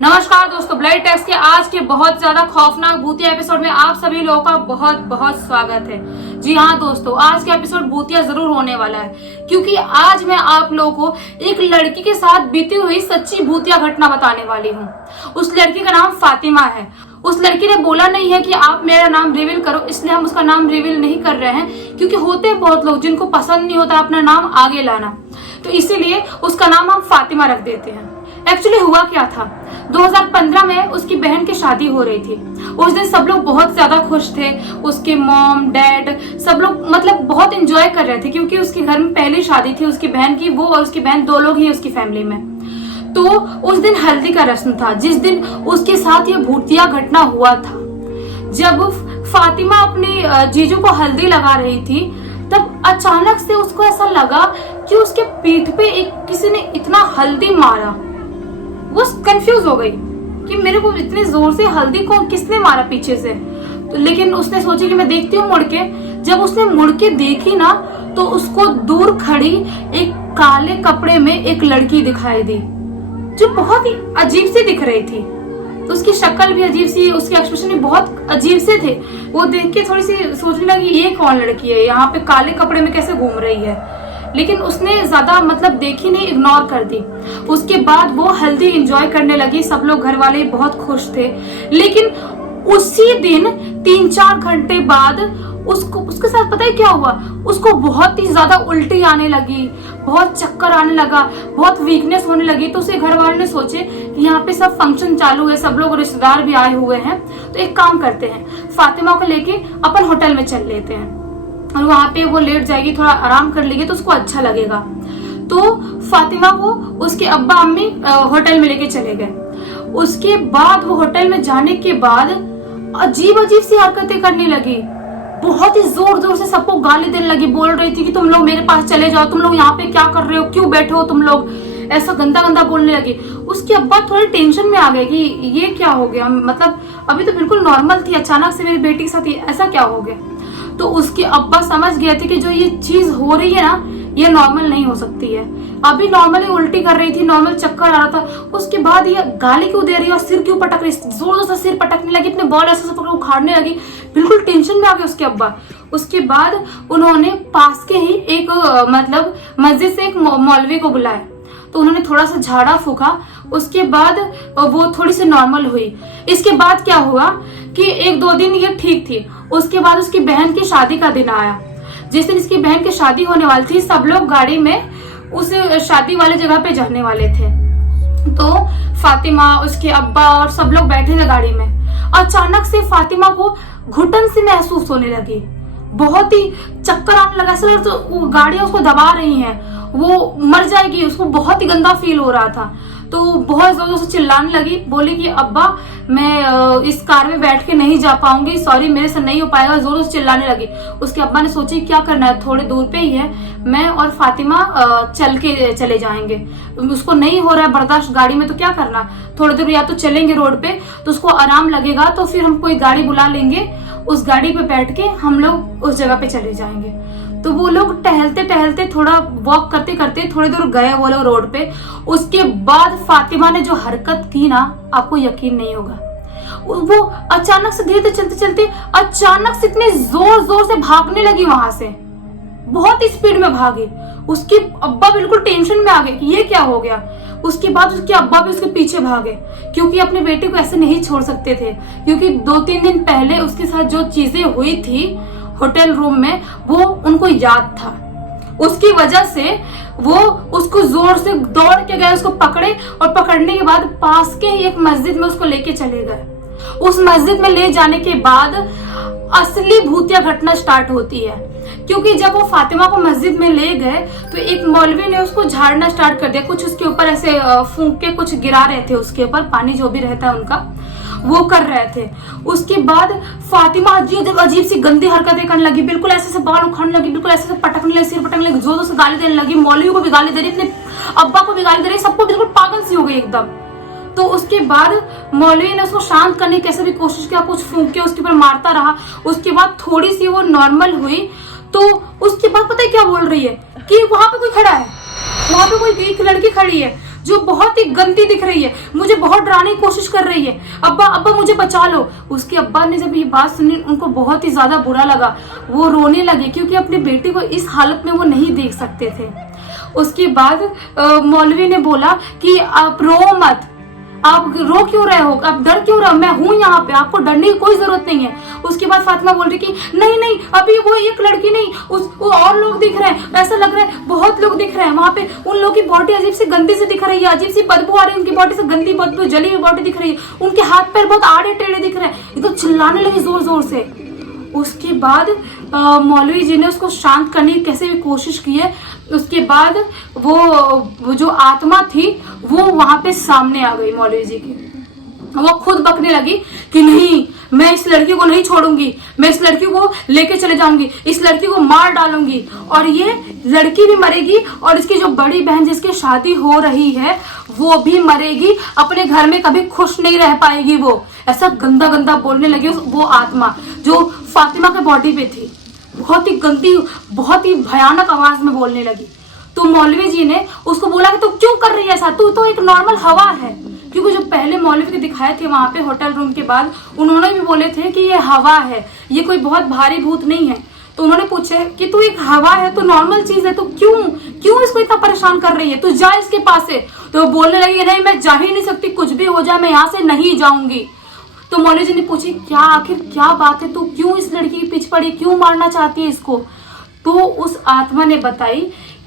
नमस्कार दोस्तों, blood test के आज के बहुत ज्यादा खौफनाक भूतिया एपिसोड में आप सभी लोगों का बहुत बहुत स्वागत है। जी हाँ दोस्तों, आज का एपिसोड भूतिया जरूर होने वाला है क्योंकि आज मैं आप लोगों को एक लड़की के साथ बीती हुई सच्ची भूतिया घटना बताने वाली हूँ। उस लड़की का नाम फातिमा है। उस लड़की ने बोला नहीं है कि आप मेरा नाम रिवील करो, इसलिए हम उसका नाम रिवील नहीं कर रहे हैं क्योंकि होते हैं बहुत लोग जिनको पसंद नहीं होता अपना नाम आगे लाना, तो इसीलिए उसका नाम हम फातिमा रख देते हैं। एक्चुअली हुआ क्या था, 2015 में उसकी बहन की शादी हो रही थी। उस दिन सब लोग बहुत ज्यादा खुश थे। उसके मॉम डैड सब लोग मतलब बहुत एंजॉय कर रहे थे क्योंकि उसके घर में पहली शादी थी उसकी बहन की। वो और उसकी बहन दो लोग ही उसकी फैमिली में। तो उस दिन हल्दी का रस्म था जिस दिन उसके साथ ये भूतिया घटना हुआ था। जब फातिमा अपनी जीजू को हल्दी लगा रही थी तब अचानक से उसको ऐसा लगा कि उसके पीठ पे किसी ने इतना हल्दी मारा। वो कंफ्यूज हो गई कि मेरे को इतने जोर से हल्दी को किसने मारा पीछे से। तो लेकिन उसने सोची कि मैं देखती हूँ मुड़ के। जब उसने मुड़ के देखी ना तो उसको दूर खड़ी एक काले कपड़े में एक लड़की दिखाई दी जो बहुत ही अजीब सी दिख रही थी। तो उसकी शक्ल भी अजीब सी, उसके एक्सप्रेशन भी बहुत अजीब से थे। वो देख के थोड़ी सी सोचने लगी ये कौन लड़की है, यहाँ पे काले कपड़े में कैसे घूम रही है। लेकिन उसने ज्यादा मतलब देखी नहीं, इग्नोर कर दी। उसके बाद वो हल्दी एंजॉय करने लगी। सब लोग घर वाले बहुत खुश थे। लेकिन उसी दिन 3-4 घंटे बाद उसके साथ पता है क्या हुआ, उसको बहुत ही ज्यादा उल्टी आने लगी, बहुत चक्कर आने लगा, बहुत वीकनेस होने लगी। तो उसे घर वाले ने सोचे कि यहाँ पे सब फंक्शन चालू है, सब लोग रिश्तेदार भी आए हुए हैं, तो एक काम करते हैं फातिमा को लेके अपन होटल में चल लेते हैं और वहां पे वो लेट जाएगी, थोड़ा आराम कर लेगी तो उसको अच्छा लगेगा। तो फातिमा को उसके अब्बा अम्मी होटल में लेके चले गए। उसके बाद वो होटल में जाने के बाद अजीब अजीब सी हरकतें करने लगी। बहुत ही जोर जोर से सबको गाली देने लगी। बोल रही थी कि तुम लोग मेरे पास चले जाओ, तुम लोग यहाँ पे क्या कर रहे हो, क्यों बैठे हो तुम लोग, ऐसा गंदा गंदा बोलने लगी। उसके अब्बा थोड़े टेंशन में आ गए कि ये क्या हो गया, मतलब अभी तो बिल्कुल नॉर्मल थी, अचानक से मेरी बेटी के साथ ऐसा क्या हो गया। तो उसके अब्बा समझ गए थे कि जो ये चीज हो रही है ना ये नॉर्मल नहीं हो सकती है। अभी नॉर्मली उल्टी कर रही थी, नॉर्मल चक्कर आ रहा था, उसके बाद ये गाली क्यों दे रही है और सिर क्यों पटक रही, जोर जोर से सिर पटकने लगी, अपने बॉल ऐसे पकड़ उखाड़ने लगी। बिल्कुल टेंशन में आ गए उसके अब्बा। उसके बाद उन्होंने पास के ही एक मतलब मस्जिद से एक मौलवी को बुलाया। तो उन्होंने थोड़ा सा झाड़ा फूका, उसके बाद वो थोड़ी सी नॉर्मल हुई। इसके बाद क्या हुआ कि 1-2 दिन ये ठीक थी। उसके बाद उसकी बहन की शादी का दिन आया। जिस दिन इसकी बहन की शादी होने वाली थी सब लोग गाड़ी में उस शादी वाले जगह पे जाने वाले थे। तो फातिमा, उसके अब्बा और सब लोग बैठे थे गाड़ी में। अचानक से फातिमा को घुटन सी महसूस होने लगी, बहुत ही चक्कर आने लगा। ऐसा तो वो गाड़ियां उसको दबा रही हैं, वो मर जाएगी, उसको बहुत ही गंदा फील हो रहा था। तो बहुत जोर से चिल्लाने लगी, बोली कि अब्बा मैं इस कार में बैठ के नहीं जा पाऊंगी, सॉरी मेरे से नहीं हो पाएगा, जोर से चिल्लाने लगी। उसके अब्बा ने सोची क्या करना है, थोड़े दूर पे ही है, मैं और फातिमा चल के चले जाएंगे। उसको नहीं हो रहा है बर्दाश्त गाड़ी में तो क्या करना, थोड़ी देर या तो चलेंगे रोड पे तो उसको आराम लगेगा, तो फिर हम कोई गाड़ी बुला लेंगे, उस गाड़ी पे बैठ के हम लोग उस जगह पे चले जाएंगे। तो वो लोग टहलते टहलते थोड़ा वॉक करते करते थोड़ी दूर गए वो लोग रोड पे। उसके बाद फातिमा ने जो हरकत की ना, आपको यकीन नहीं होगा। वो अचानक से धीरे धीरे चलते चलते अचानक से इतने जोर जोर से भागने लगी, वहां से बहुत ही स्पीड में भागी। उसके अब्बा बिल्कुल टेंशन में आ गए कि ये क्या हो गया। उसके बाद उसके अब्बा भी उसके पीछे भागे क्योंकि अपने बेटे को ऐसे नहीं छोड़ सकते थे, क्योंकि 2-3 दिन पहले उसके साथ जो चीजें हुई थी होटल रूम में वो उनको याद था। उसकी वजह से वो उसको जोर से दौड़ के गए, उसको पकड़े और पकड़ने के बाद पास के ही एक मस्जिद में उसको लेके चले गए। उस मस्जिद में ले जाने के बाद असली भूतिया घटना स्टार्ट होती है, क्योंकि जब वो फातिमा को मस्जिद में ले गए तो एक मौलवी ने उसको झाड़ना स्टार्ट कर दिया, कुछ उसके ऊपर ऐसे फूंक के कुछ गिरा रहे थे, उसके ऊपर पानी जो भी रहता है उनका वो कर रहे थे। उसके बाद फातिमा अजीब सी गंदी हरकतें करने लगी, बिल्कुल ऐसे से बाल उखाड़ने लगी, बिल्कुल ऐसे से पटकने लगी, सिर पटकने लगी, जोर से गाली देने लगी, मौलवी को भी गाली दे रही, अपने अब्बा को भी गाली दे रही, सबको बिल्कुल पागल सी हो गई एकदम। तो उसके बाद मौलवी ने उसको शांत करने की कैसे भी कोशिश किया, कुछ फूंक के उसके ऊपर मारता रहा। उसके बाद थोड़ी सी वो नॉर्मल हुई तो उसके बाद पता है क्या बोल रही है कि वहां पे कोई खड़ा है, वहां पे कोई एक लड़की खड़ी है। जो बहुत ही गंदी दिख रही है, मुझे बहुत डराने की कोशिश कर रही है, अब्बा अब्बा मुझे बचा लो। उसके अब्बा ने जब ये बात सुनी उनको बहुत ही ज्यादा बुरा लगा, वो रोने लगे क्योंकि अपनी बेटी को इस हालत में वो नहीं देख सकते थे। उसके बाद मौलवी ने बोला कि आप रो मत, आप रो क्यों रहे हो, आप डर क्यों रहे हो, मैं हूं यहाँ पे, आपको डरने की कोई जरूरत नहीं है। उसके बाद फातिमा बोल रही कि नहीं नहीं अभी वो एक लड़की नहीं, वो और लोग दिख रहे हैं, ऐसा लग रहा है बहुत लोग दिख रहे हैं वहां पे, उन लोगों की बॉडी अजीब सी गंदी से दिख रही है, अजीब सी बदबू आ रही है, उनकी बॉडी से गंदी बदबू जली हुई बॉडी दिख रही है, उनके हाथ पैर बहुत आड़े टेढ़े दिख रहे हैं। ये तो चिल्लाने लगी जोर जोर से। उसके बाद मौलवी जी ने उसको शांत करने की कैसे भी कोशिश की है। उसके बाद वो जो आत्मा थी वो वहां पे सामने आ गई मौलवी जी की। वो खुद बकने लगी कि नहीं, मैं इस लड़की को नहीं छोड़ूंगी, मैं इस लड़की को लेके चले जाऊंगी, इस लड़की को मार डालूंगी, और ये लड़की भी मरेगी और इसकी जो बड़ी बहन जिसकी शादी हो रही है वो भी मरेगी, अपने घर में कभी खुश नहीं रह पाएगी। वो ऐसा गंदा गंदा बोलने लगी वो आत्मा जो फातिमा के बॉडी पे थी, बहुत ही गंदी, बहुत ही भयानक आवाज में बोलने लगी। तो मौलवी जी ने उसको बोला कि तू क्यों कर रही है ऐसा, तू तो एक नॉर्मल हवा है, क्योंकि जो पहले मौलवी के दिखाए थे वहां पे होटल रूम के बाद उन्होंने भी बोले थे कि ये हवा है, ये कोई बहुत भारी भूत नहीं है। तो उन्होंने पूछे कि तू एक हवा है, तो नॉर्मल चीज है, तो क्यों इसको इतना परेशान कर रही है, तू जा इसके पास से। तो बोलने लगी नहीं मैं जा ही नहीं सकती, कुछ भी हो जाए मैं यहाँ से नहीं जाऊंगी। तो मौलवी जी ने पूछी क्या आखिर क्या बात है, तू क्यों इस लड़की की पीछे पड़ी, क्यों मारना चाहती है इसको। तो उस आत्मा ने बताई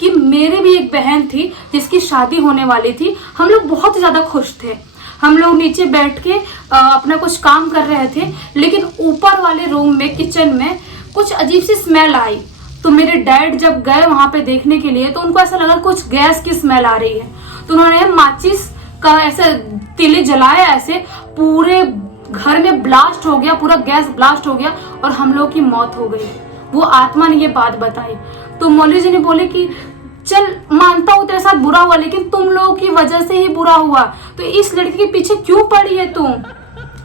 कि मेरी भी एक बहन थी जिसकी शादी होने वाली थी, हम लोग बहुत ही ज्यादा खुश थे, हम लोग नीचे बैठ के अपना कुछ काम कर रहे थे, लेकिन ऊपर वाले रूम में किचन में कुछ अजीब सी स्मेल आई। तो मेरे डैड जब गए वहां पे देखने के लिए तो उनको ऐसा लगा कुछ गैस की स्मेल आ रही है। तो उन्होंने माचिस का ऐसे तिले जलाया, ऐसे पूरे घर में ब्लास्ट हो गया, पूरा गैस ब्लास्ट हो गया और हम लोग की मौत हो गई। वो आत्मा ने ये बात बताई। तो मौलवी जी ने बोले कि चल मानता हूं तेरे साथ बुरा हुआ, लेकिन तुम लोगों की वजह से ही बुरा हुआ, तो इस लड़की के पीछे क्यों पड़ी है तुम।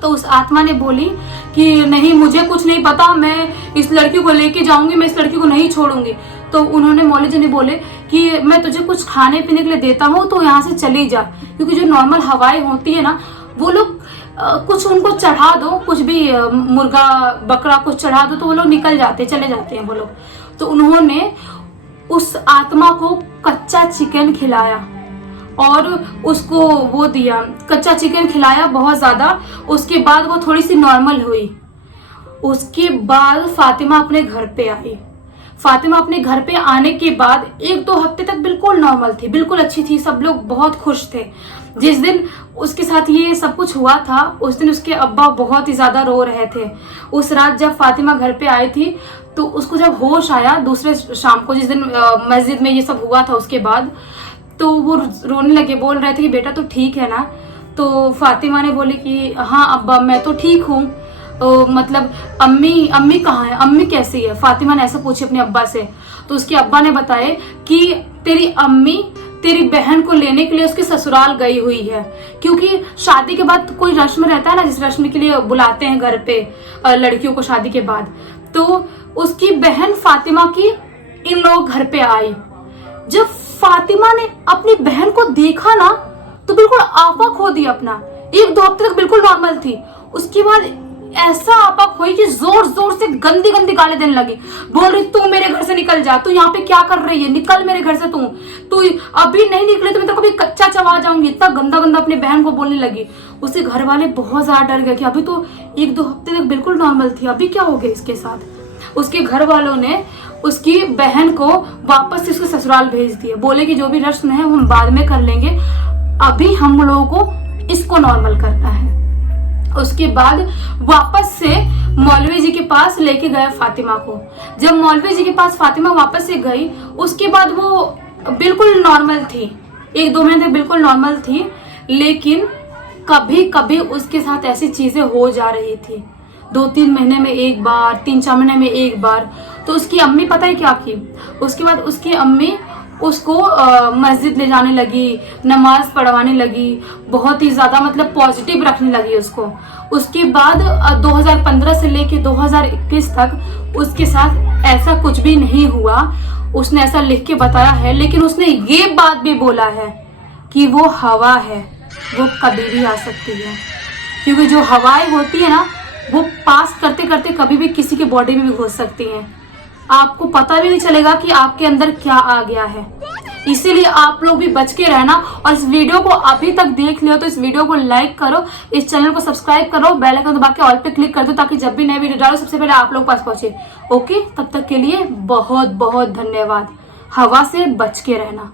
तो उस आत्मा ने बोली कि नहीं मुझे कुछ नहीं पता, मैं इस लड़की को लेके जाऊंगी, मैं इस लड़की को नहीं छोड़ूंगी। तो उन्होंने मौलवी जी ने बोले कि मैं तुझे कुछ खाने पीने के लिए देता हूँ, तो यहाँ से चली जा, क्योंकि जो नॉर्मल हवाएं होती है ना वो लोग कुछ उनको चढ़ा दो, कुछ भी मुर्गा बकरा कुछ चढ़ा दो तो वो लोग निकल जाते, चले जाते हैं वो लोग। तो उन्होंने उस आत्मा को कच्चा चिकन खिलाया और उसको वो दिया, कच्चा चिकन खिलाया बहुत ज्यादा। उसके बाद वो थोड़ी सी नॉर्मल हुई। उसके बाद फातिमा अपने घर पे आई। फातिमा अपने घर पे आने के बाद 1-2 हफ्ते तक बिल्कुल नॉर्मल थी, बिल्कुल अच्छी थी, सब लोग बहुत खुश थे। जिस दिन उसके साथ ये सब कुछ हुआ था उस दिन उसके अब्बा बहुत ही ज्यादा रो रहे थे। उस रात जब फातिमा घर पे आई थी तो उसको जब होश आया दूसरे शाम को, जिस दिन मस्जिद में ये सब हुआ था उसके बाद, तो वो रोने लगे, बोल रहे थे कि बेटा तो ठीक है ना। तो फातिमा ने बोली कि हाँ अब्बा मैं तो ठीक हूँ, मतलब अम्मी कहाँ है, अम्मी कैसी है। फातिमा ने ऐसा पूछी अपने अब्बा से। तो उसके अब्बा ने बताया कि तेरी अम्मी तेरी बहन को लेने के लिए उसके ससुराल गई हुई है, क्योंकि शादी के बाद कोई रस्म रहता है ना, जिस रस्म के लिए बुलाते हैं घर पे लड़कियों को शादी के बाद। तो उसकी बहन फातिमा की इन लोग घर पे आई। जब फातिमा ने अपनी बहन को देखा ना तो बिल्कुल आपा खो दी अपना। 1-2 हफ्ते तक बिल्कुल नॉर्मल थी, उसके बाद ऐसा आपा खोई कि जोर जोर से गंदी गंदी गाली देने लगी। बोल रही तू मेरे घर से निकल जा, तू यहाँ पे क्या कर रही है, निकल मेरे घर से, तू अभी नहीं निकले तो मैं तो कभी कच्चा चबा जाऊंगी। इतना गंदा गंदा अपनी बहन को बोलने लगी। उसके घर वाले बहुत ज्यादा डर गए कि अभी तो 1-2 हफ्ते तक बिल्कुल नॉर्मल थी, अभी क्या हो गया इसके साथ। उसके घर वालों ने उसकी बहन को वापस से उसके ससुराल भेज दिया। बोले कि जो भी रस्म है हम बाद में कर लेंगे, अभी हम लोगों को इसको नॉर्मल करना है। उसके बाद वापस से मौलवी जी के पास लेके गया फातिमा को। जब मौलवी जी के पास फातिमा वापस से गई उसके बाद वो बिल्कुल नॉर्मल थी, 1-2 महीने तक बिल्कुल नॉर्मल थी, लेकिन कभी कभी उसके साथ ऐसी चीजें हो जा रही थी। 2-3 महीने में एक बार, 3-4 महीने में एक बार। तो उसकी अम्मी पता है क्या की, उसके बाद उसकी अम्मी उसको मस्जिद ले जाने लगी, नमाज पढ़वाने लगी, बहुत ही ज्यादा मतलब पॉजिटिव रखने लगी उसको। उसके बाद 2015 से लेके 2021 तक उसके साथ ऐसा कुछ भी नहीं हुआ। उसने ऐसा लिख के बताया है, लेकिन उसने ये बात भी बोला है कि वो हवा है, वो कभी भी आ सकती है। क्योंकि जो हवाएं होती है ना, वो पास करते करते कभी भी किसी की बॉडी में भी घुस सकती हैं। आपको पता भी नहीं चलेगा कि आपके अंदर क्या आ गया है। इसीलिए आप लोग भी बच के रहना। और इस वीडियो को अभी तक देख लियो तो इस वीडियो को लाइक करो, इस चैनल को सब्सक्राइब करो, बेल आइकन दबा के ऑल पे क्लिक कर दो, ताकि जब भी नए वीडियो डालो सबसे पहले आप लोग पास पहुंचे। ओके, तब तक के लिए बहुत बहुत धन्यवाद। हवा से बच के रहना।